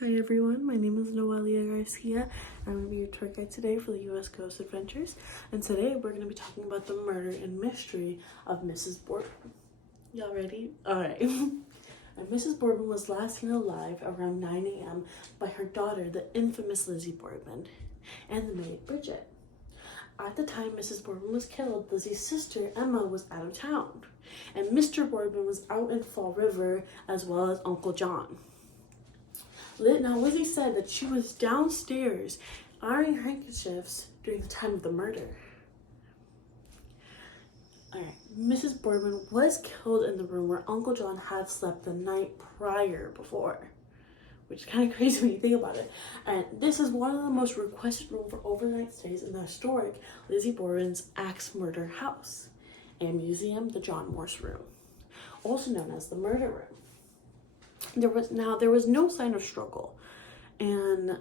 Hi everyone, my name is Noelia Garcia. I'm going to be your tour guide today for the U.S. Coast Adventures. And today we're going to be talking about the murder and mystery of Mrs. Borden. Y'all ready? Alright. And Mrs. Borden was last seen alive around 9 a.m. by her daughter, the infamous Lizzie Borden, and the maid Bridget. At the time Mrs. Borden was killed, Lizzie's sister Emma was out of town, and Mr. Borden was out in Fall River, as well as Uncle John. Now, Lizzie said that she was downstairs ironing handkerchiefs during the time of the murder. Alright, Mrs. Borden was killed in the room where Uncle John had slept the night before, which is kind of crazy when you think about it. And this is one of the most requested rooms for overnight stays in the historic Lizzie Borden's axe murder house and museum, the John Morse Room, also known as the murder room. There was no sign of struggle, and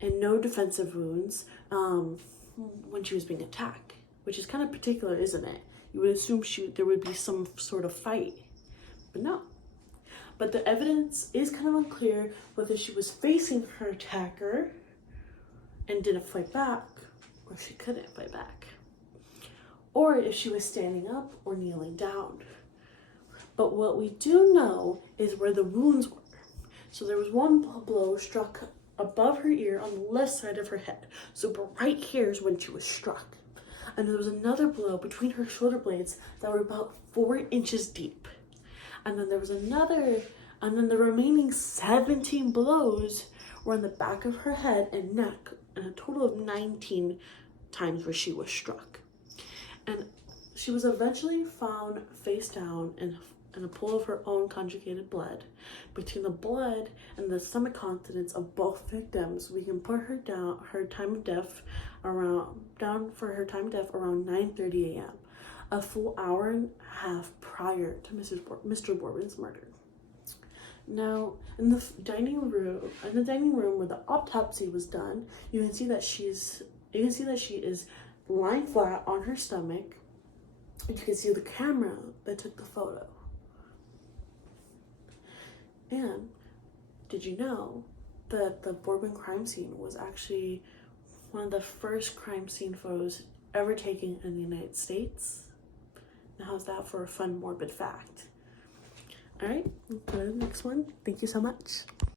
no defensive wounds when she was being attacked, which is kind of particular, isn't it? You would assume there would be some sort of fight, but no. But the evidence is kind of unclear whether she was facing her attacker and didn't fight back, or she couldn't fight back, or if she was standing up or kneeling down. But what we do know is where the wounds were. So there was one blow struck above her ear on the left side of her head. So right here is when she was struck. And there was another blow between her shoulder blades that were about 4 inches deep. And then there was another, and then the remaining 17 blows were on the back of her head and neck, and a total of 19 times where she was struck. And she was eventually found face down in a pool of her own conjugated blood. Between the blood and the stomach contents of both victims, we can put her time of death around 9:30 a.m., a full hour and a half prior to Mr. Borden's murder. Now, in the dining room where the autopsy was done, you can see that she is lying flat on her stomach. You can see the camera that took the photo. And did you know that the Borden crime scene was actually one of the first crime scene photos ever taken in the United States? Now, how's that for a fun, morbid fact? All right, go to the next one. Thank you so much.